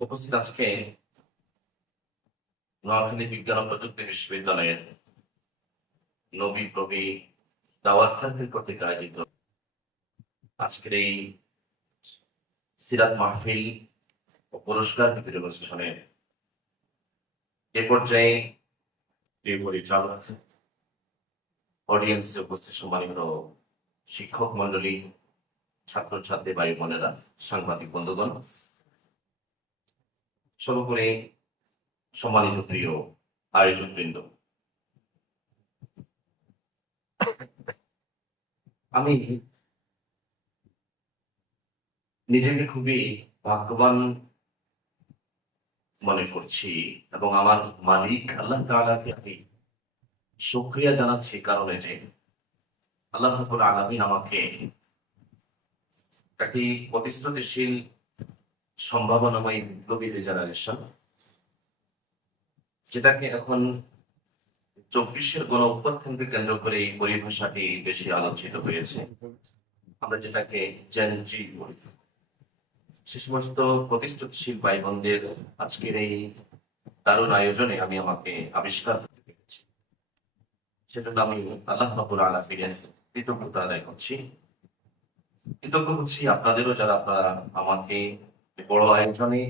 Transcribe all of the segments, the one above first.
উপস্থিত আজকে নোয়াখালী বিজ্ঞান ও প্রযুক্তি বিশ্ববিদ্যালয়ের নবী প্রবী দাওয়াত সার্কেল কর্তৃক আয়োজিত আজকের এই সিরাত মাহফিল ও পুরস্কার বিতরণ অনুষ্ঠানে এ পর্যায়ে প্রিয় পরিচালক, অডিয়েন্সে উপস্থিত সম্মানিত শিক্ষক মন্ডলী, ছাত্রছাত্রী ভাই বোনেরা, সাংবাদিক বন্ধুগণ, সর্বোপরি সম্মানিত প্রিয় আয়োজক বৃন্দ, আমি নিজেকে খুবই ভাগ্যবান মনে করছি এবং আমার মালিক আল্লাহ তাআলাকে আমি শুকরিয়া জানাচ্ছি। কারণ যে আল্লাহ রাব্বুল আলামিন আমাকে একটি প্রতিশ্রুতিশীল সম্ভাবনাময় বিপ্লবী জেনারেশন, যেটাকে এখন 24-এর গণ অভ্যুত্থানকে কেন্দ্র করে এই পরিভাষাটি বেশি আলোচিত হয়েছে, আমরা যেটাকে জেন জি বলি, সে সমস্ত প্রতিশ্রুতিশীল ভাই বোনদের আজকের এই দারুণ আয়োজনে আমি আমাকে আবিষ্কার করতে পেরেছি। সেজন্য আমি আল্লাহ রাব্বুল আলামিনের কৃতজ্ঞতা আদায় করছি। কৃতজ্ঞ হচ্ছি আপনাদেরও, যারা আপনারা আমাকে বড় আয়োজনে,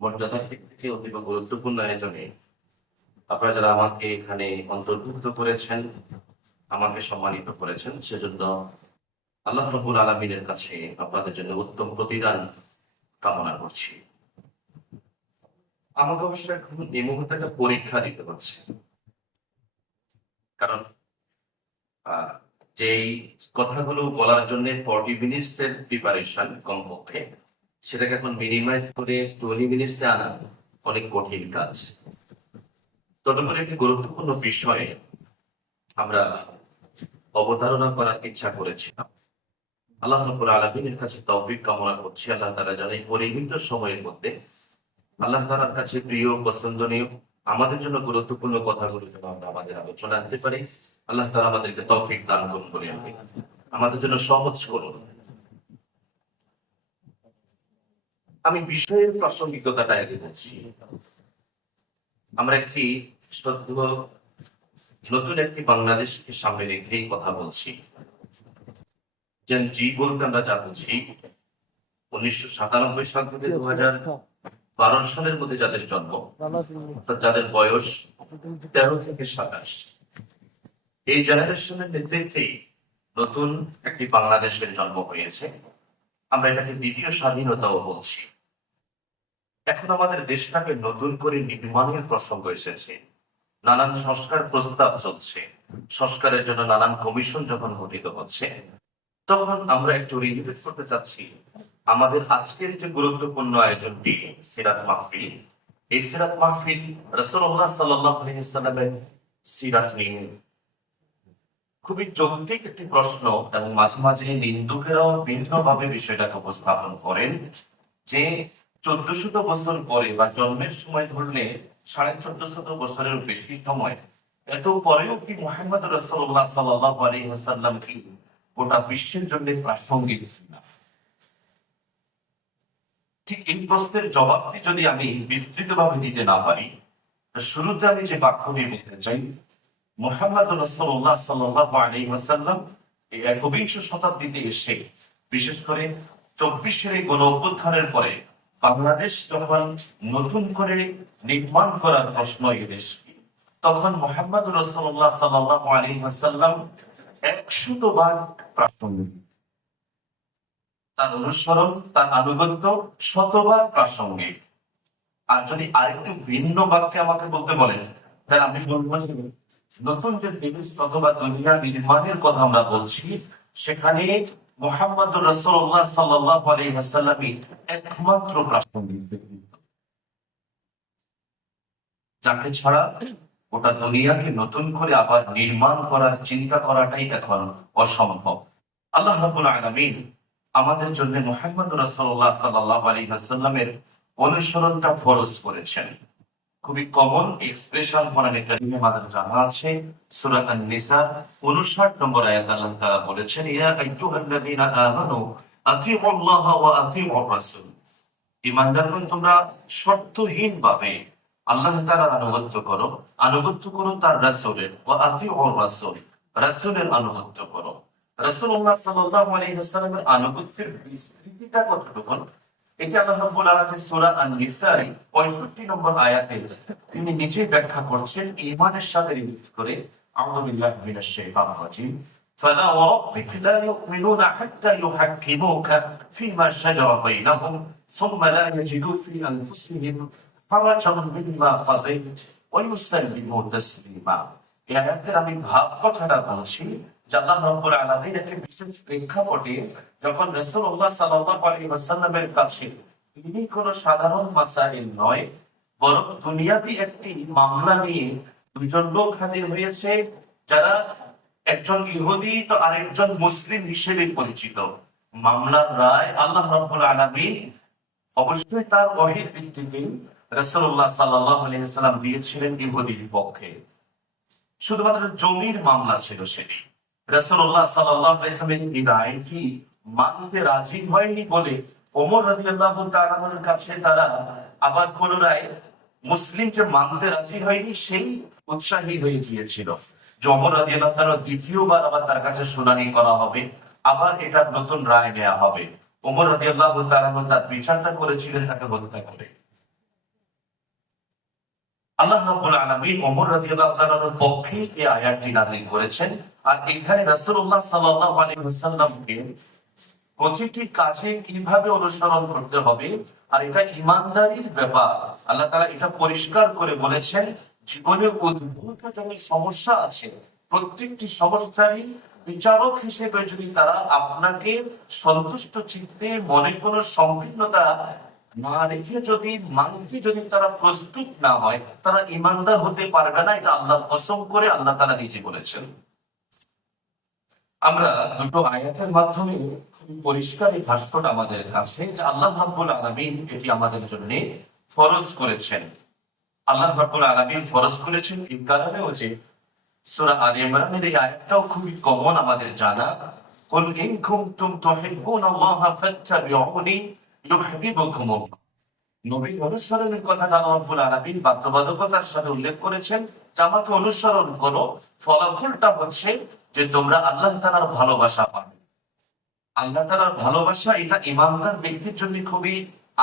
মর্যাদার দিক থেকে অতীব গুরুত্বপূর্ণ আয়োজনে আপনারা যারা আমাকে এখানে অন্তর্ভুক্ত করেছেন, আমাকে সম্মানিত করেছেন, সেজন্য আল্লাহ রাব্বুল আলামিনের কাছে আপনাদের জন্য উত্তম প্রতিদান কামনা করছি। আমাকে অবশ্য এখন এই মুহূর্তে একটা পরীক্ষা দিতে হচ্ছে, কারণ আহ, যেই কথাগুলো বলার জন্য 40 মিনিটস এর প্রিপারেশন কমপক্ষে, সেটাকে এখন মিনিমাইজ করে 20 মিনিটসে আনা অনেক কঠিন কাজ। তদুপরি একটি গুরুত্বপূর্ণ বিষয়ে আমরা অবতারণা করার ইচ্ছা করেছিলাম। আল্লাহ রাব্বুল আলামিনের কাছে তৌফিক কামনা করছি, আল্লাহ তাআলা যেন এই পরিমিত সময়ের মধ্যে আল্লাহ তাআলার কাছে প্রিয়, পছন্দনীয়, আমাদের জন্য গুরুত্বপূর্ণ কথাগুলো যেন আমরা আমাদের আলোচনা আনতে পারি। আল্লাহ তাআলা আমাদেরকে তৌফিক দান করুন, করে আমাদের জন্য সহজ করুন। আমি বিষয়ের প্রাসঙ্গিকতাটা আগে বলছি। আমরা একটি সদ্য নতুন একটি বাংলাদেশকে সামনে রেখেই কথা বলছি। যেন জি বলতে আমরা যা বুঝি, 1997 সাল থেকে 2012 সালের মধ্যে যাদের জন্ম, অর্থাৎ যাদের বয়স 13 থেকে 27, এই জেনারেশনের নেতৃত্বেই নতুন একটি বাংলাদেশের জন্ম হয়েছে। আমরা এটাকে দ্বিতীয় স্বাধীনতাও বলছি। এখন আমাদের দেশটাকে নতুন করে নির্মাণের প্রসঙ্গ এসেছে, নানান সংস্কার প্রস্তাব চলছে, সংস্কারের জন্য নানান কমিশন যখন গঠিত হচ্ছে, তখন আমরা একটু রিভিউ করতে চাচ্ছি আমাদের আজকের যে গুরুত্বপূর্ণ আয়োজনটি সিরাত মাহফিল। এই সিরাত মাহফিল রাসূলুল্লাহ সাল্লাল্লাহু আলাইহি ওয়াসাল্লামের সিরাত নিয়ে খুবই যৌক্তিক একটি প্রশ্ন, এবং মাঝে মাঝে নিন্দুকেরাও ভিন্নভাবে বিষয়টাকে উপস্থাপন করেন যে 1400 বছর পরে বা জন্মের সময় ধরলে 1450 বছরের বেশি সময়, এত পরেও কি মুহাম্মদ রাসূলুল্লাহ সাল্লাল্লাহু আলাইহি ওয়াসাল্লাম কি গোটা বিশ্বের জন্য প্রাসঙ্গিক কিনা? ঠিক এই প্রশ্নের জবাবটি যদি আমি বিস্তৃতভাবে দিতে না পারি, শুরুতে আমি যে বাক্যটি বলতে চাই, মুহাম্মদ রাসূলুল্লাহ সাল্লাল্লাহু আলাইহি ওয়াসাল্লাম এই 21শ শতাব্দীতে এসে, বিশেষ করে 24-এর এই গণ অভ্যুত্থানের পরে বাংলাদেশ যখন নতুন করে নির্মাণ করার প্রশ্ন এই দেশকে, তখন মুহাম্মদ রাসূলুল্লাহ সাল্লাল্লাহু আলাইহি ওয়াসাল্লাম 100 বার প্রাসঙ্গিক, তার অনুসরণ, তার আনুগত্য 100 বার প্রাসঙ্গিক। আর যদি আরেকটু ভিন্ন বাক্যে আমাকে বলতে বলেন, তাহলে আমি বলবো যে নতুন যে পৃথিবী অথবা দুনিয়া নির্মাণের কথা আমরা বলছি, সেখানে মুহাম্মদ রাসূলুল্লাহ সাল্লাল্লাহু আলাইহি ওয়াসাল্লামই একমাত্র প্রাসঙ্গিক ব্যক্তিত্ব, যাকে ছাড়া গোটা দুনিয়াকে নতুন করে আবার নির্মাণ করার চিন্তা করাটাই এখন অসম্ভব। আল্লাহ রাব্বুল আলামিন আমাদের জন্য মুহাম্মদ রাসূলুল্লাহ সাল্লাল্লাহু আলাইহি ওয়াসাল্লামের অনুসরণটা ফরজ করেছেন। খুবই কমন এক্সপ্রেশন কোরআনে কারিমে আমাদের জানা আছে, সূরা আন-নিসা 59 নম্বর আয়াতে আল্লাহ তাআলা বলেছেন, ইয়া আইয়ুহাল্লাযীনা আমানু আতিউল্লাহ ওয়া আতিউর রাসূল। ইমানদারগণ তোমরা শর্তহীন ভাবে আল্লাহ তাআলার আনুগত্য করো তার রাসূলের, ওয়া আতিউর রাসূল, রাসূলের আনুগত্য করো। রাসূলুল্লাহ সাল্লাল্লাহু আলাইহি ওয়াসাল্লামের আনুগত্যের বিস্তৃতিটা কতটুকু, এটা আল্লাহ রাব্বুল আলামিন সূরা আন-নিসার 65 নম্বর আয়াতে তিনি নিজেই ব্যাখ্যা করছেন ঈমানের সাথে রিলেট করে। আউযু বিল্লাহি মিনাশ শাইতানির রাজীম। فلا وربك لا يؤمنون حتى يحكموك فيما شجر بينهم ثم لا يجدوا في أنفسهم حرجا مما قضيت ويسلموا تسليما। এই আয়াতের আমি ভাব কথাটা বলছি যে আল্লাহ রাব্বুল আলামিন একটি বিশেষ প্রেক্ষাপটে যখন রাসূলুল্লাহ সাল্লাল্লাহু আলাইহি ওয়াসাল্লামের কাছে তিনি কোনো সাধারণ মাসাইল নয়, বরং দুনিয়াবি একটি মামলা নিয়ে দুইজন লোক হাজির হয়েছে, যারা একজন ইহুদি তো আরেকজন মুসলিম হিসেবে পরিচিত। মামলার রায় আল্লাহ রাব্বুল আলামিন অবশ্যই তার ওহীর ভিত্তিতে রাসূলুল্লাহ সাল্লাল্লাহু আলাইহি ওয়াসাল্লাম দিয়েছিলেন ইহুদির পক্ষে। শুধুমাত্র জমির মামলা ছিল সেটি। রাসূলুল্লাহ সাল্লাল্লাহু আলাইহি ওয়াসাল্লামের এই রায়টি মানতে রাজি হয়নি বলে ওমর রাদিয়াল্লাহু তাআলার কাছে তারা আবার পুনরায় মুসলিমকে মানতে রাজি হয়নি, সেই উৎসাহী হয়ে গিয়েছিল যে ওমর রাদিয়াল্লাহু তাআলা দ্বিতীয়বার আবার তার কাছে শুনানি করা হবে, আবার এটার নতুন রায় নেওয়া হবে। ওমর রাদিয়াল্লাহু তাআলা তার বিচারটা করেছিলেন তাকে হত্যা করে। আল্লাহ রাব্বুল আলামিন ওমর রাদিয়াল্লাহু তাআলার পক্ষে এই আয়াতটি নাযিল করেছেন। আর এখানে রাসূলুল্লাহ সাল্লাল্লাহু আলাইহি ওয়াসাল্লামকে প্রতিটি কাজে কিভাবে অনুসরণ করতে হবে, আর এটা ইমানদারির ব্যাপার আল্লাহ তাআলা এটা পরিষ্কার করে বলেছেন। জীবনে উদ্ভূত যত সমস্যা আছে প্রত্যেকটি সমস্যারই বিচারক হিসেবে যদি তারা আপনাকে সন্তুষ্ট চিত্তে মনে কোনো সংকীর্ণতা না রেখে যদি মানতে যদি তারা প্রস্তুত না হয়, তারা ইমানদার হতে পারবে না। এটা আল্লাহ কসম করে আল্লাহ তাআলা নিজে বলেছেন। আমরা দুটো আয়াতের মাধ্যমে পরিষ্কার এই ভাষ্যটা আমাদের কাছে যে আল্লাহ রাব্বুল আলামিন এটি আমাদের জন্য ফরজ করেছেন। আল্লাহ রাব্বুল আলামিন ফরজ করেছেন এই কারণেও যে সূরা আলে ইমরানের এই আয়াতটাও খুবই কমন আমাদের জানা। কুল ইন কুনতুম তুহিব্বুনাল্লাহা ফাত্তাবিউনি ইউহিব্বুকুমুল্লাহ। নবীর অনুসরণের কথাটা আল্লাহ রাব্বুল আলামিন বাধ্যবাধকতার সাথে উল্লেখ করেছেন যে আমাকে অনুসরণ করো। ফলাফলটা হচ্ছে যে তোমরা আল্লাহ তাআলার ভালোবাসা পাবে। আল্লাহ তাআলার ভালোবাসা এটা ইমানদার ব্যক্তির জন্য খুবই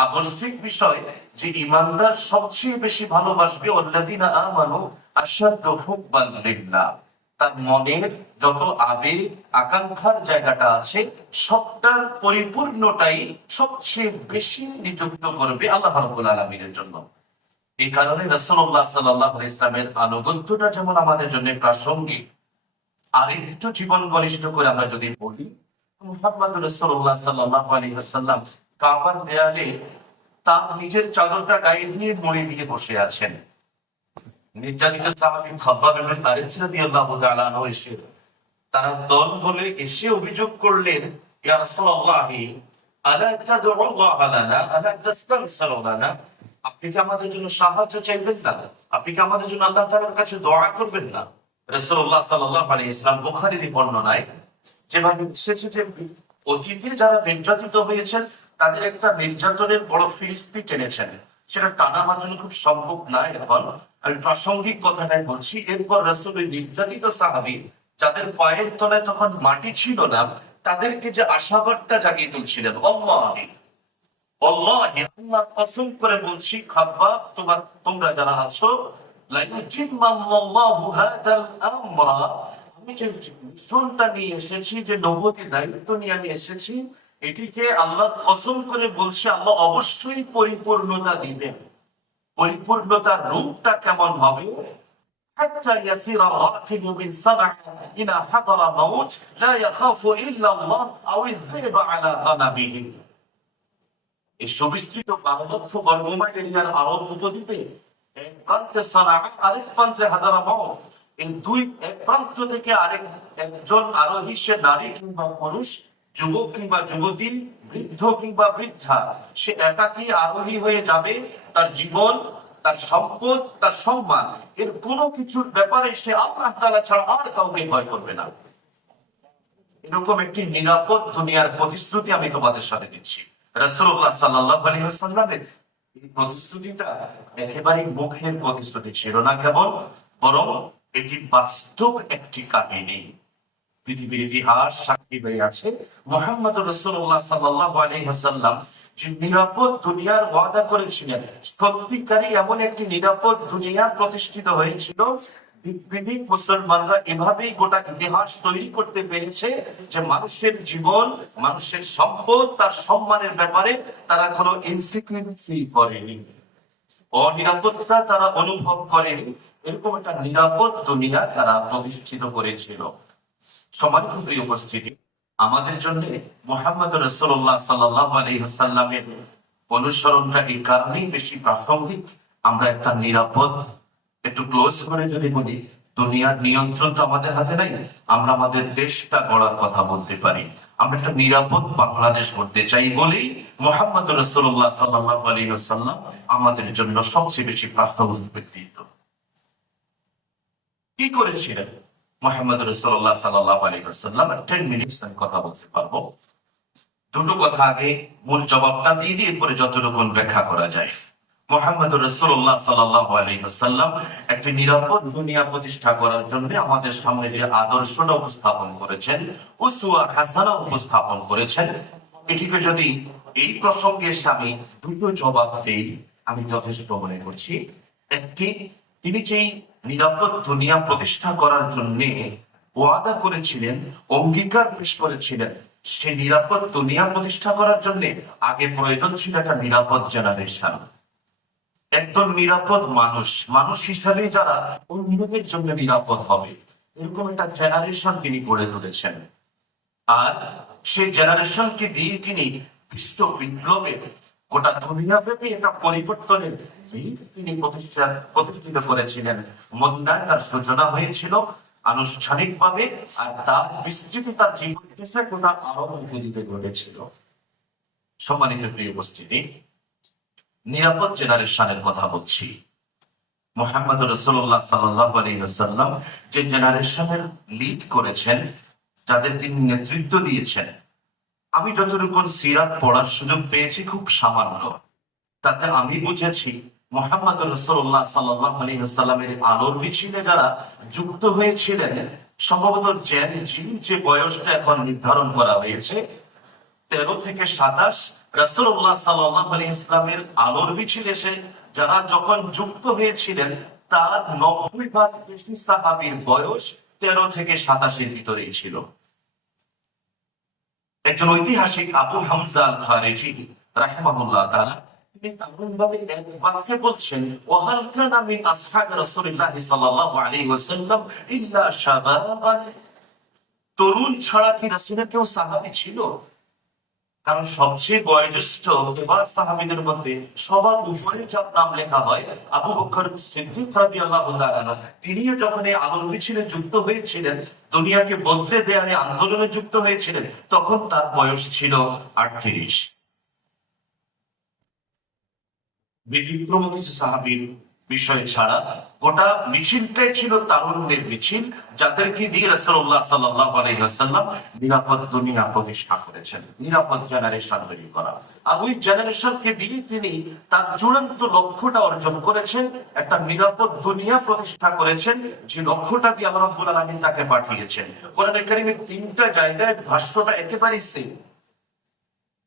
আবশ্যিক বিষয়, যে ইমানদার সবচেয়ে বেশি ভালোবাসবে আল্লাযীনা আমানু আশাদ্দু হুব্বান লিল্লাহ। তার মনের যত আবেগ আকাঙ্ক্ষার জায়গাটা আছে সবটার পরিপূর্ণটাই সবচেয়ে বেশি নিযুক্ত করবে আল্লাহ রাব্বুল আলামিনের জন্য। এই কারণে রাসূলুল্লাহ সাল্লাল্লাহু আলাইহি ওয়াসাল্লামের আনুগত্যটা যেমন আমাদের জন্য প্রাসঙ্গিক, আর একটু জীবন ঘনিষ্ঠ করে আমরা যদি বলি, মুহাম্মদ রাসূলুল্লাহ সাল্লাল্লাহু আলাইহি ওয়াসাল্লাম কাবার দেয়ালে তার নিজের চাদরটা গায়ে দিয়ে মুড়ি দিয়ে বসে আছেন। নির্যাতিত সাহাবী খাব্বাব ইবনে আরিদ রাদিয়াল্লাহু তাআলা আনহু এসে তারা দল বলে এসে অভিযোগ করলেন, ইয়া রাসূলুল্লাহ আলা তাদউল্লাহ লানা আলা তাস্তানসিরু লানা। আপনি কি আমাদের জন্য সাহায্য চাইবেন না? আপনি কি আমাদের জন্য আল্লাহ তাআলার কাছে দোয়া করবেন না? রাসূলুল্লাহ সাল্লাল্লাহু আলাইহি ওয়াসাল্লাম বুখারীর বর্ণনায় যেভাবে এসেছে যে অতীতে যারা নির্যাতিত হয়েছেন তাদের একটা নির্যাতনের বড় ফিরিস্তি টেনেছেন, সেটা টানা আমার জন্য খুব সম্ভব না। এখন আমি প্রাসঙ্গিক কথাটাই বলছি। এরপর রাসূলের নির্যাতিত সাহাবী যাদের পায়ের তলায় তখন মাটি ছিল না, তাদেরকে যে আশাবাদটা জাগিয়ে তুলছিলেন, আল্লাহি আল্লাহি, আল্লাহ কসম করে বলছি খাব্বাব তোমরা যারা আছো, লা ইউতিম্মাল্লাহু হাদাল আমরা, আমি যে মিশনটা নিয়ে এসেছি, যে নবুয়তি দায়িত্ব নিয়ে আমি এসেছি, এটিকে আল্লাহ কসম করে বলছে আল্লাহ অবশ্যই পরিপূর্ণতা দিবেন। পরিপূর্ণতার রূপটা কেমন হবে? حتى يسير الراكب من صنعاء إلى حضر موت لا يخاف إلا الله أو الذئب على غنمه। এই সুবিস্তৃত 12 লক্ষ বর্গমাইল এরিয়ার আরব উপদ্বীপে এক প্রান্তে সানাআ, আরেক প্রান্তে হাদারামাউত, এই দুই এক প্রান্ত থেকে আরেক একজন আরোহী, সে নারী কিংবা পুরুষ, যুবক কিংবা যুবতী, বৃদ্ধ কিংবা বৃদ্ধা, সে একাকী আরোহী হয়ে যাবে। তার জীবন, তার সম্পদ, তার সম্মান, এর কোনো কিছুর ব্যাপারে সে আল্লাহ তাআলা ছাড়া আর কাউকে ভয় করবে না। এরকম একটি নিরাপদ দুনিয়ার প্রতিশ্রুতি আমি তোমাদের সাথে দিচ্ছি। রাসূলুল্লাহ সাল্লাল্লাহু আলাইহি ওয়াসাল্লামের এই প্রতিশ্রুতিটা একেবারে মুখের প্রতিশ্রুতি ছিল না কেবল, বরং এটি বাস্তব একটি কাহিনী। পৃথিবীর ইতিহাস সাক্ষী হয়ে আছে মুহাম্মদুর রাসূলুল্লাহ সাল্লাল্লাহু আলাইহি ওয়াসাল্লাম যে নিরাপদ দুনিয়ার ওয়াদা করেছিলেন, সত্যিকারই এমন একটি নিরাপদ দুনিয়া প্রতিষ্ঠিত হয়েছিল। পৃথিবীর মুসলমানরা এভাবেই গোটা ইতিহাস তৈরি করতে পেরেছে যে মানুষের জীবন, মানুষের সম্পদ, তার সম্মানের ব্যাপারে তারা কোনো ইনসিকিউরিটি ফিল করেনি, অনিরাপত্তা তারা অনুভব করেনি। এরকম একটা নিরাপদ দুনিয়া তারা প্রতিষ্ঠিত করেছিল। সম্মানিত প্রিয় উপস্থিতি, আমাদের জন্য মুহাম্মদ রাসূলুল্লাহ সাল্লাল্লাহু আলাইহি ওয়াসাল্লামের অনুসরণটা এই কারণেই বেশি প্রাসঙ্গিক। আমরা একটা নিরাপদ, একটু ক্লোজ করে যদি বলি, দুনিয়ার নিয়ন্ত্রণ তো আমাদের হাতে নাই, আমরা আমাদের দেশটা গড়ার কথা বলতে পারি। আমরা একটা নিরাপদ বাংলাদেশ করতে চাই বলেই মুহাম্মদ রাসূলুল্লাহ সাল্লাল্লাহু আলাইহি ওয়াসাল্লাম আমাদের জন্য সবচেয়ে বেশি প্রাসঙ্গিক ব্যক্তিত্ব। কি করেছিলেন মুহাম্মদ রাসূলুল্লাহ সাল্লাল্লাহু আলাইহি ওয়াসাল্লাম? 10 মিনিটস আমি কথা বলতে পারবো। দুটো কথা আগে মূল জবাবটা দিয়ে দিয়ে এরপরে যতটুকু ব্যাখ্যা করা যায়। মুহাম্মদ রাসূলুল্লাহ সাল্লাল্লাহু আলাইহি ওয়াসাল্লাম একটি নিরাপদ দুনিয়া প্রতিষ্ঠা করার জন্য আমাদের সামনে যে আদর্শটা উপস্থাপন করেছেন, উসওয়া হাসানা উপস্থাপন করেছেন, এটিকে যদি এই প্রসঙ্গে এসে আমি দুটো জবাব দেই, আমি যথেষ্ট মনে করছি। একটি, তিনি যেই নিরাপদ দুনিয়া প্রতিষ্ঠা করার জন্য ওয়াদা করেছিলেন, অঙ্গীকার পেশ করেছিলেন, সে নিরাপদ দুনিয়া প্রতিষ্ঠা করার জন্য আগে প্রয়োজন ছিল একটা নিরাপদ জেনারেশন, একদম নিরাপদ মানুষ, মানুষ হিসাবে যারা অন্যদের জন্য নিরাপদ হবে, এরকম একটা জেনারেশন তিনি গড়ে তুলেছেন। আর সেই জেনারেশনকে দিয়ে তিনি বিশ্ব বিপ্লবের, গোটা দুনিয়াব্যাপী একটা পরিবর্তনের তিনি প্রতিষ্ঠিত করেছিলেন। মদিনায় তার সূচনা হয়েছিল আনুষ্ঠানিকভাবে, আর তার বিস্তৃতি তার জীবন দেশে গোটা আরব উপদ্বীপে ঘটেছিল। সম্মানিত প্রিয় উপস্থিতি, নিরাপদ জেনারেশনের কথা বলছি। মুহাম্মদ রাসূলুল্লাহ সাল্লাল্লাহু আলাইহি ওয়াসাল্লাম যে জেনারেশনের লিড করেছেন, যাদের তিনি নেতৃত্ব দিয়েছেন, আমি যতটুকু সিরাত পড়ার সুযোগ পেয়েছি খুব সামান্য, তাতে আমি বুঝেছি মুহাম্মদ রাসূলুল্লাহ সাল্লাল্লাহু আলাইহি ওয়াসাল্লামের আলোর মিছিলে যারা যুক্ত হয়েছিলেন, সম্ভবত যে বয়সটা এখন নির্ধারণ করা হয়েছে 13 থেকে 27, রাসূলুল্লাহ সাল্লাল্লাহু আলাইহি ওয়াসাল্লামের আলোর মিছিলে এসে যারা যখন যুক্ত হয়েছিলেন, তার 90% বেশি সাহাবীর বয়স 13 থেকে 27-এর ভিতরেই ছিল। একজন ঐতিহাসিক আবু হামজা আল খারিজি রাহিমাহুল্লাহ তাআলা তিনি দারুণভাবে এক বাক্যে বলছেন, ওয়াহাল কানা মিন আসহাব রাসূলিল্লাহ সাল্লাল্লাহু আলাইহি ওয়াসাল্লাম ইল্লা শাবাবান, তরুণ ছাড়া কি রাসূলের কেউ সাহাবী ছিল? কারণ সবচেয়ে বয়োজ্যেষ্ঠ এবার সাহাবীদের মধ্যে সবার উপরে যার নাম লেখা হয় আবু বকর সিদ্দিক রাদিয়াল্লাহু তাআলা, তিনিও যখন এই আলোর মিছিলে যুক্ত হয়েছিলেন, দুনিয়াকে বদলে দেওয়ার আন্দোলনে যুক্ত হয়েছিলেন, তখন তার বয়স ছিল 38। ব্যতিক্রম কিছু সাহাবীর বিষয় ছাড়া গোটা মিছিলটাই ছিল তারুণ্যের মিছিল, যাদেরকে দিয়ে রাসূলুল্লাহ সাল্লাল্লাহু আলাইহি ওয়াসাল্লাম নিরাপদ দুনিয়া প্রতিষ্ঠা করেছেন, নিরাপদ জেনারেশন তৈরি করা। আর ওই জেনারেশনকে দিয়ে তিনি তার চূড়ান্ত লক্ষ্যটা অর্জন করেছেন, একটা নিরাপদ দুনিয়া প্রতিষ্ঠা করেছেন, যে লক্ষ্যটা দিয়ে আল্লাহ রাব্বুল আলামিন তাকে পাঠিয়েছেন। কোরআনে কারীমের 3টা জায়গায় ভাষ্যটা একেবারেই সেম।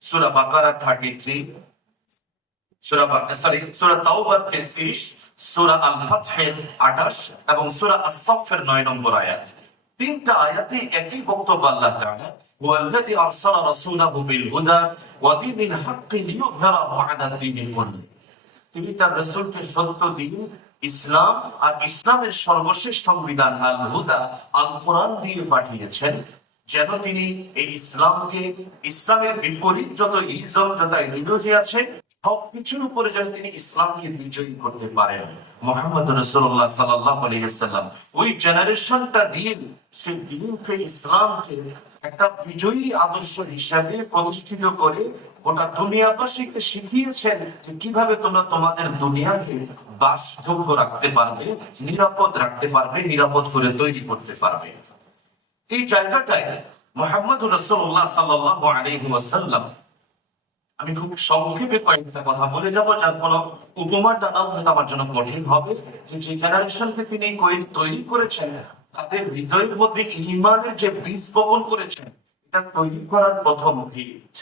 সূরা বাকারা 33, সূরা তাওবা 33, সূরা আল ফাতহের 28 এবং সূরা আস-সাফফের 9 নম্বর আয়াত। 3টা আয়াতে একই বক্তব্য আল্লাহ তাআলা, ওয়াল্লাযী আরসালা রাসূলাহু বিল হুদা ওয়া দীনিল হাক্কি লিইয়ুযহিরাহু আলা দীনি কুল্লি, তিনি তার রাসূলকে সত্য দিন, ইসলাম আর ইসলামের সর্বশেষ সংবিধান আল হুদা, আল কোরআন দিয়ে পাঠিয়েছেন, যেন তিনি এই ইসলামকে, ইসলামের বিপরীত যত ইজম, যত আইডিওলজি আছে, সবকিছুর উপরে যেন তিনি ইসলামকে বিজয়ী করতে পারেন। মুহাম্মদ রাসূলুল্লাহ সাল্লাল্লাহু আলাইহি ওয়াসাল্লাম ওই জেনারেশনটা দিয়ে সেই দ্বীনকে, ইসলামকে একটা বিজয়ী আদর্শ হিসাবে প্রতিষ্ঠিত করে গোটা দুনিয়াবাসীকে শিখিয়েছেন যে কিভাবে তোমরা তোমাদের দুনিয়াকে বাসযোগ্য রাখতে পারবে, নিরাপদ রাখতে পারবে, নিরাপদ করে তৈরি করতে পারবে। এই জায়গাটায় মুহাম্মদ রাসূলুল্লাহ সাল্লাল্লাহু আলাইহি ওয়াসাল্লাম আমি খুব সংক্ষেপে কয়েকটা কথা বলে যাব, যার ফলে উপমা টানাও হয়তো আমার জন্য কঠিন হবে। যে জেনারেশনকে তিনি তৈরি করেছেন, তাদের হৃদয়ের মধ্যে ঈমানের যে বীজ বপন করেছেন, এটা তৈরি করার প্রথম ভিত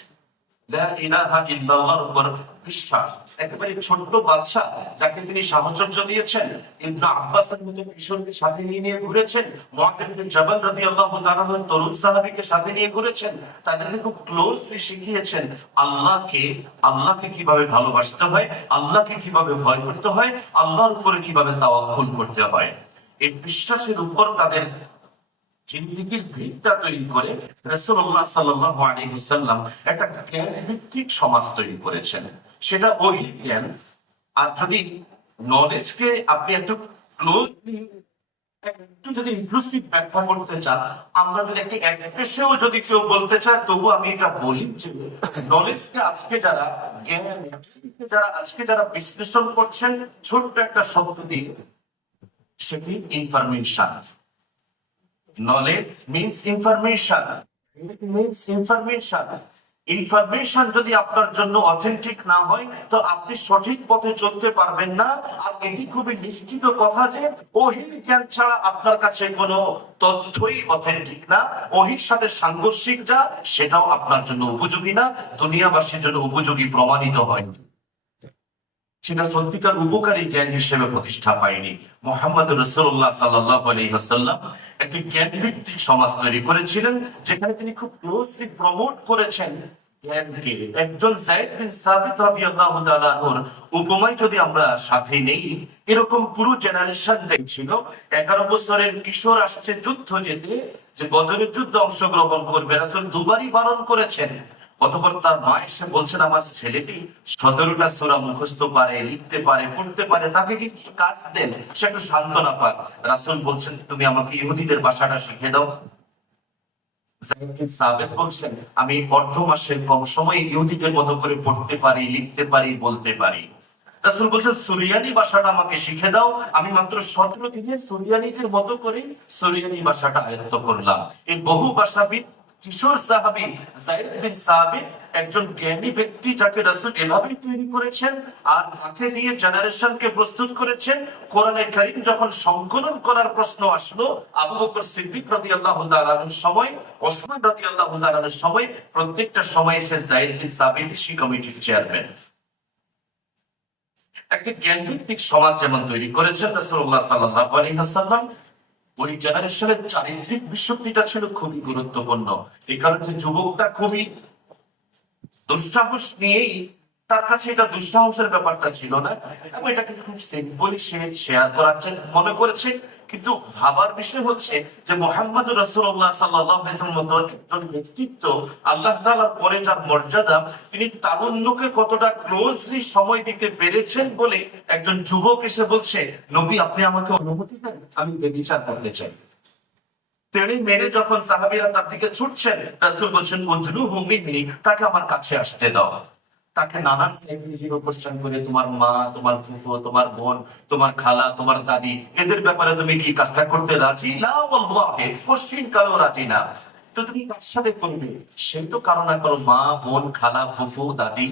লা ইলাহা ইল্লাল্লাহর উপর বিশ্বাস। একেবারে ছোট্ট বাচ্চা যাকে তিনি সাহচর্য দিয়েছেন, ইবনে আব্বাসের মতো কিশোরকে সাথে নিয়ে ঘুরেছেন, মুআয ইবনে জাবাল রাদিয়াল্লাহু তাআলা তরুণ সাহাবীকে সাথে নিয়ে ঘুরেছেন, তাদেরকে খুব ক্লোজলি শিখিয়েছেন আল্লাহকে কিভাবে ভালোবাসতে হয়, আল্লাহকে কিভাবে ভয় করতে হয়, আল্লাহর উপরে কিভাবে তাওয়াক্কুল করতে হয়। এই বিশ্বাসের উপর তাদের জিন্দেগির ভিতটা তৈরি করে রাসূলুল্লাহ সাল্লাল্লাহু আলাইহি ওয়াসাল্লাম একটা জ্ঞান ভিত্তিক সমাজ তৈরি করেছেন। সেটা ওহী জ্ঞান। আর যদি নলেজকে আপনি একটু ক্লোজলি একটু যদি ইনক্লুসিভ ব্যাখ্যা করতে চান, আমরা যদি একটু একপেশেও যদি কেউ বলতে চায়, তবু আমি এটা বলি যে নলেজকে আজকে যারা বিশ্লেষণ করছেন ছোট্ট একটা শব্দ দিয়ে, সেটি information. Knowledge means information. It means information. Information যদি আপনার জন্য অথেন্টিক না হয়, তো আপনি সঠিক পথে চলতে পারবেন না। আর এটি খুবই নিশ্চিত কথা যে ওহীর জ্ঞান ছাড়া আপনার কাছে কোনো তথ্যই অথেন্টিক না। ওহীর সাথে সাংঘর্ষিক যা, সেটাও আপনার জন্য উপযোগী না, দুনিয়াবাসীর জন্য উপযোগী প্রমাণিত হয়নি, সেটা সত্যিকার উপকারী জ্ঞান হিসেবে প্রতিষ্ঠা পায়নি। মুহাম্মদ রাসূলুল্লাহ সাল্লাল্লাহু আলাইহি ওয়াসাল্লাম একটি জ্ঞান ভিত্তিক সমাজ তৈরি করেছিলেন, যেখানে তিনি খুব ক্লোজলি প্রমোট করেছেন জ্ঞানকে। একজন যায়েদ বিন সাবিত রাদিয়াল্লাহু তাআলা আনহুর উপমায় যদি আমরা সাথে নেই, এরকম পুরো জেনারেশনটাই ছিল 11 বছরের কিশোর আসছে যুদ্ধ যেতে, যে বদরের যুদ্ধে অংশগ্রহণ করবে। রাসূল দুবারই বারণ করেছেন। অতঃপর তার মা এসে বলছেন, আমার ছেলেটি 17টা সূরা মুখস্থ পারে, লিখতে পারে, পড়তে পারে, তাকে কি কাজ দেন, সে একটু সান্ত্বনা পাক। রাসূল বলছেন, তুমি আমাকে ইহুদিদের ভাষাটা শিখিয়ে দাও। সাবেক বলছেন, আমি অর্ধ মাসের কম সময়ে ইহুদিদের মতো করে পড়তে পারি, লিখতে পারি, বলতে পারি। রাসূল বলছেন, সুরিয়ানি ভাষাটা আমাকে শিখে দাও। আমি মাত্র 17 দিনে সুরিয়ানিদের মতো করে সুরিয়ানি ভাষাটা আয়ত্ত করলাম। এই বহু ভাষাবিদ কিশোর সাহাবী যায়েদ বিন সাবিত একজন জ্ঞানী ব্যক্তি, যাকে রাসূল এভাবেই তৈরি করেছেন আর তাকে দিয়ে জেনারেশনকে প্রস্তুত করেছেন। কোরআনে কারীম যখন সংকলন করার প্রশ্ন আসলো, আবু বকর সিদ্দিক রাদিয়াল্লাহু তাআলার সময়, ওসমান রাদিয়াল্লাহু তাআলার সময়, প্রত্যেকটা সময় সে যায়েদ বিন সাবিত সেই কমিটির চেয়ারম্যান। একটা জ্ঞান ভিত্তিক সমাজ যেমন তৈরি করেছেন রাসূলুল্লাহ সাল্লাল্লাহু আলাইহি ওয়াসাল্লাম, ওই জেনারেশনের চারিত্রিক বিশুদ্ধিটা ছিল খুবই গুরুত্বপূর্ণ। এই কারণে যুবকটা খুবই দুঃসাহস নিয়েই, তার কাছে এটা দুঃসাহসের ব্যাপারটা ছিল না, এবং এটাকে খুব সিম্পলি সে শেয়ার করার মনে করেছে। কিন্তু ভাবার বিষয় হচ্ছে যে মুহাম্মদ রাসূলুল্লাহ সাল্লাল্লাহু আলাইহি ওয়াসাল্লাম মতো একজন ব্যক্তিত্ব, আল্লাহ তাআলার পরে যার মর্যাদা, তিনি তারুণ্যকে কতটা ক্লোজলি সময় দিতে পেরেছেন বলে একজন যুবক এসে বলছে, নবী আপনি আমাকে অনুমতি দেন, আমি ব্যভিচার করতে চাই। তেড়ে মেরে যখন সাহাবীরা তার দিকে ছুটছেন, রাসূল বলছেন, উদনুহু মিন্নি, তাকে আমার কাছে আসতে দাও। তাকে নানান কোশ্চেন করে, তোমার মা, তোমার ফুফু, তোমার বোন, তোমার খালা, তোমার দাদি, এদের ব্যাপারে তুমি কি কাজটা করতে রাজি? না ওয়াল্লাহি, কোশ্চিন কালেও রাজি না। তো তুমি কার সাথে করবে? সে তো কারো না কারো মা, বোন, খালা, ফুফু, দাদি।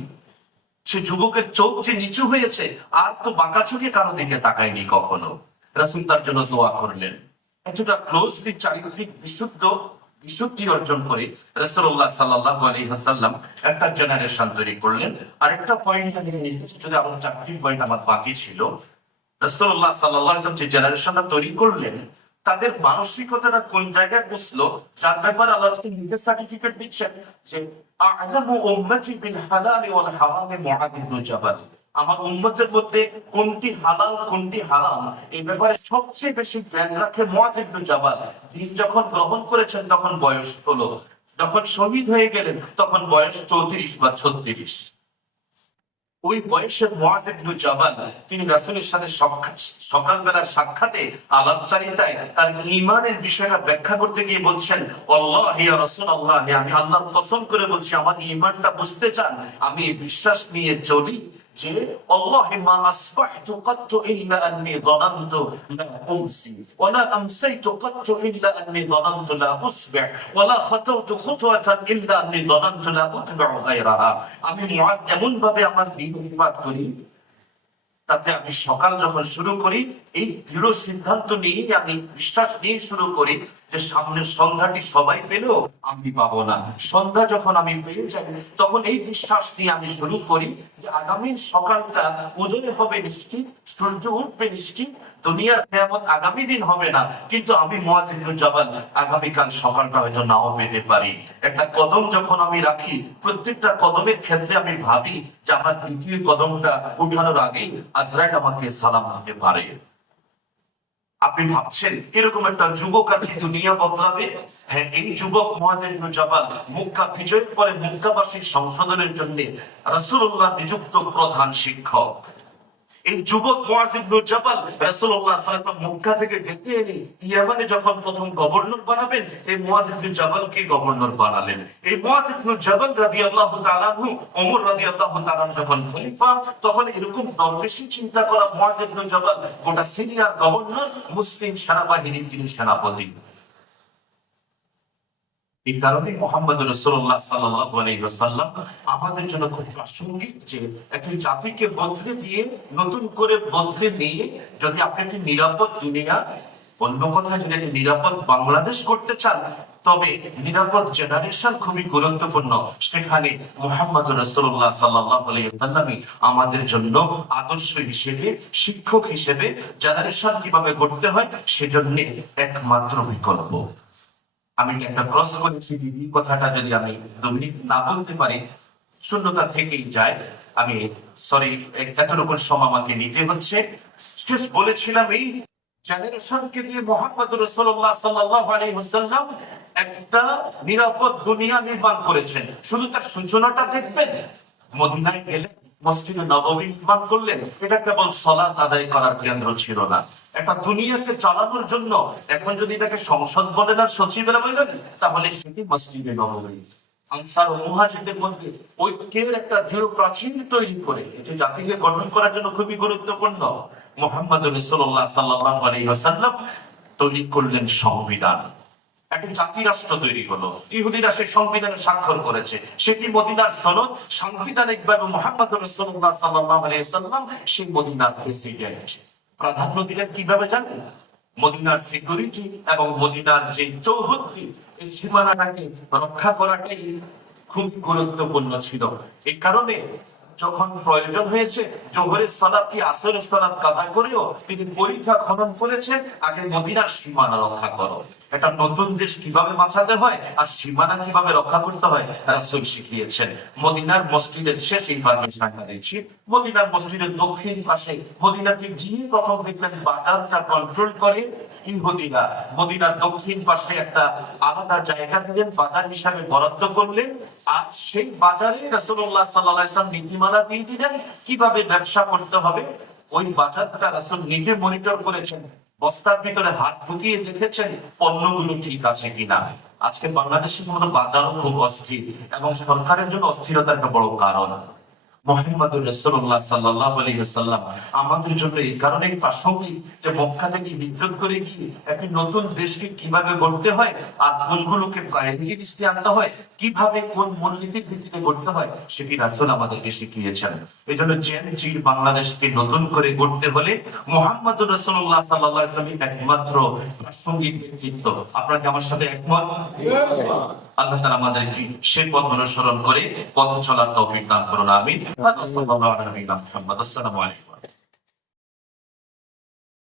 সে যুবকের চোখ যে নিচু হয়েছে, আর তো বাঁকা চোখে কারো দিকে তাকায়নি কখনো। রাসূল তার জন্য দোয়া করলেন। এতটা ক্লোজলি চারিত্রিক বিশুদ্ধি অর্জন করে রাসূলুল্লাহ সাল্লাল্লাহু আলাইহি ওয়াসাল্লাম একটা জেনারেশন তৈরি করলেন। আরেকটা পয়েন্ট আমি নিয়েছি, যদি আরো 4টি পয়েন্ট আমার বাকি ছিল। রাসূলুল্লাহ সাল্লাল্লাহু আলাইহি ওয়াসাল্লাম যে জেনারেশনটা তৈরি করলেন, তাদের মানসিকতাটা কোন জায়গায় বসলো, যার ব্যাপারে আল্লাহ রাসূল নিজে সার্টিফিকেট দিচ্ছেন যে আ'লামু উম্মতি বিল হালাল ওয়াল হারাম মুআয ইবনে জাবাল। আমার উম্মতের মধ্যে কোনটি হালাল কোনটি হারাম, এই ব্যাপারে সবচেয়ে বেশি জ্ঞান রাখে মুআয ইবনে জাবাল। দিন যখন গ্রহণ করেছেন তখন বয়স 16, যখন শহীদ হয়ে গেলেন তখন বয়স 34 বা 36। ওই বয়সের মুআয ইবনে জাবাল তিনি রাসূলের সাথে সকালবেলার সাক্ষাতে আলাপচারিতায় তার ঈমানের বিষয়টা ব্যাখ্যা করতে গিয়ে বলছেন, ওয়াল্লাহি ইয়া রাসূলুল্লাহ, আমি আল্লাহর কসম করে বলছি, আমার ঈমানটা বুঝতে চান, আমি বিশ্বাস নিয়ে চলি, যে আল্লাহি মা আসবাহতু কাত্তু ইল্লা আন্নী যানানতু লা উমসি ওয়া লা আমসাইতু কাত্তু ইল্লা আন্নী যানানতু লা উসবিহ ওয়া লা খাতাওতু খুতওয়াতান ইল্লা আন্নী যানানতু লা উতবিউ গায়রাহা। আমি মুআজ এমন ভাবে আমার দিন ইবাদত করি, তাতে আমি সকাল যখন শুরু করি এই দৃঢ় সিদ্ধান্ত নিয়ে, আমি বিশ্বাস নিয়ে শুরু করি যে সামনের সন্ধ্যাটি সবাই পেলেও আমি পাবো না। সন্ধ্যা যখন আমি পেয়ে যাই তখন এই বিশ্বাস নিয়ে আমি শুরু করি যে আগামীর সকালটা উদয় হবে নিশ্চিত, সূর্য উঠবে নিশ্চিত, দুনিয়ার কিয়ামত আগামী দিন হবে না, কিন্তু আমি মুআজ ইবনে জাবাল আগামীকাল সকালটা হয়তো নাও পেতে পারি। একটা কদম যখন আমি রাখি, প্রত্যেকটা কদমের ক্ষেত্রে আমি ভাবি যে আমার দ্বিতীয় কদমটা উঠানোর আগেই আজরাইল আমাকে সালাম দিতে পারে। আপনি ভাবছেন এরকম একটা যুবক আর কি দুনিয়া বদলাবে? হ্যাঁ, এই যুবক মুআজ ইবনে জাবাল মক্কা বিজয়ের পরে মক্কাবাসীর সংশোধনের জন্য রাসূলুল্লাহ নিযুক্ত প্রধান শিক্ষক। এই যুবক মুআজ ইবনে জাবাল রাসূলুল্লাহ সাল্লাল্লাহু আলাইহি ওয়াসাল্লাম মক্কা থেকে ডেকে এনে ইয়ামানে যখন প্রথম গভর্নর বানাবেন, এই মুআজ ইবনে জাবালকে গভর্নর বানালেন। এই মুআজ ইবনে জাবাল রাদিয়াল্লাহু তাআলা আনহু, ওমর রাদিয়াল্লাহু তাআলা আনহু যখন খলিফা, তখন এরকম দরবেশি চিন্তা করা মুআজ ইবনে জাবাল গোটা সিরিয়ার গভর্নর, মুসলিম সেনাবাহিনীর তিনি সেনাপতি। এই কারণে মুহাম্মদ রাসূলুল্লাহ সাল্লাল্লাহু আলাইহি ওয়াসাল্লাম আমাদের জন্য খুব প্রাসঙ্গিক যে একটি জাতিকে বদলে দিয়ে নতুন করে বদলে নিয়ে যদি আপনি একটি নিরাপদ দুনিয়া, অন্য কথায় যদি একটি নিরাপদ বাংলাদেশ করতে চান, তবে নিরাপদ জেনারেশন খুবই গুরুত্বপূর্ণ। সেখানে মুহাম্মদ রাসূলুল্লাহ সাল্লাল্লাহু আলাইহি ওয়াসাল্লামই আমাদের জন্য আদর্শ হিসেবে, শিক্ষক হিসেবে জেনারেশন কিভাবে করতে হয় সেজন্য একমাত্র বিকল্প। আমি একটা ক্রস করেছি, দিদি কথাটা যদি আমি 2 মিনিট না বলতে পারি শূন্যতা থেকেই যায়। আমি সরি, এতটুকু সময় আমাকে নিতে হচ্ছে। শেষ বলেছিলাম এই জেনারেশনকে দিয়ে মুহাম্মদ রাসূলুল্লাহ সাল্লাল্লাহু আলাইহি ওয়াসাল্লাম একটা নিরাপদ দুনিয়া নির্মাণ করেছেন। শুধু তার সূচনাটা দেখবেন, মদিনায় গেলে মসজিদে নববী নির্মাণ করলেন, এটা কেবল সালাত আদায় করার কেন্দ্র ছিল না। একটা দুনিয়াকে চালানোর জন্য এখন যদি এটাকে সংসদ বলেন আর সচিবেরা বলেন, তাহলে সেটি মসজিদে নববী। আনসার ও মুহাজিরদের মধ্যে ঐক্যের একটা দৃঢ় প্রাচীর তৈরি করে এটি জাতিকে গঠন করার জন্য খুবই গুরুত্বপূর্ণ। মুহাম্মদ রাসূলুল্লাহ সাল্লাল্লাহু আলাইহি ওয়াসাল্লাম তৈরি করলেন সংবিধান। একটি জাতি রাষ্ট্র তৈরি হলো, ইহুদিরা সেই সংবিধানে স্বাক্ষর করেছে, সেটি মদিনার সনদ। সাংবিধানিকভাবে মুহাম্মদ রাসূলুল্লাহ সাল্লাল্লাহু আলাইহি ওয়াসাল্লাম সেই মদিনার প্রেসিডেন্ট। প্রাধান্য দিলেন কিভাবে জানেন? মদিনার সিকিউরিটি এবং মদিনার যে চৌহদ্দি, এই সীমানাটাকে রক্ষা করাটাই খুব গুরুত্বপূর্ণ ছিল। এই কারণে যখন প্রয়োজন হয়েছে জোহরের সালাত কি আসরের সালাত কাজা করেও তিনি পরীক্ষা খনন করেছেন, আগে মদিনার সীমানা রক্ষা করো। একটা নতুন দেশ কিভাবে বাঁচাতে হয় আর সীমানা কিভাবে রক্ষা করতে হয় রাসূল শিখিয়েছেন। মদিনার মসজিদের শেষ ইনফরমেশনটা দিচ্ছি। মদিনার মসজিদের দক্ষিণ পাশে মদিনাকে গিয়ে প্রথম দেখলেন বাজারটা কন্ট্রোল করে ইহুদিরা। মদিনার দক্ষিণ পাশে একটা আলাদা জায়গা দিলেন, বাজার হিসাবে বরাদ্দ করলেন, আর সেই বাজারে রাসূলুল্লাহ সাল্লাল্লাহু আলাইহি ওয়াসাল্লাম নীতিমালা দিয়ে দিলেন কিভাবে ব্যবসা করতে হবে। ওই বাজারটা রাসূল নিজে মনিটর করেছেন, বস্তার ভিতরে হাত ঢুকিয়ে দেখেছেন পণ্যগুলো ঠিক আছে কিনা। আজকে বাংলাদেশের মতো বাজারও খুব অস্থির এবং সরকারের জন্য অস্থিরতার একটা বড় কারণ। মুহাম্মদ রাসূলুল্লাহ সাল্লাল্লাহু আলাইহি ওয়াসাল্লাম আমাদের জন্য এই কারণেই প্রাসঙ্গিক যে মক্কা থেকে হিজরত করে গিয়ে একটি নতুন দেশকে কিভাবে গড়তে হয় আর কোনগুলোকে প্রায়োরিটি লিস্টে আনতে হয়, কিভাবে কোন মূলনীতির ভিত্তিতে গড়তে হয়, সেটি রাসূল আমাদেরকে শিখিয়েছেন। এই জন্য জির বাংলাদেশকে নতুন করে গড়তে হলে মুহাম্মদ রাসূলুল্লাহ সাল্লাল্লাহু আলাইহি ওয়াসাল্লাম একমাত্র প্রাসঙ্গিক ব্যক্তিত্ব। আপনারা কি আমার সাথে একমত? আল্লাহ তাআলা আমাদেরকে সেই পথ অনুসরণ করে পথ চলার তৌফিক দান করুন, আমিন। আসসালামু আলাইকুম।